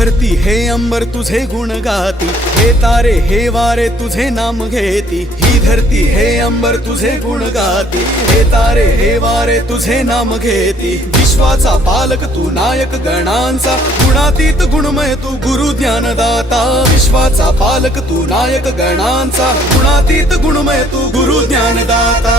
धरती हे अंबर तुझे गुण गाती, हे तारे हे वारे तुझे नाम घेती। ही धरती हे अंबर तुझे गुण गाती, हे तारे हे वारे तुझे नाम घेती। विश्वाचा पालक तू नायक गणांचा, गुणातीत गुणमय तू गुरु ज्ञानदाता। विश्वाचा पालक तू नायक गणांचा, गुणातीत गुणमय तू गुरु ज्ञानदाता।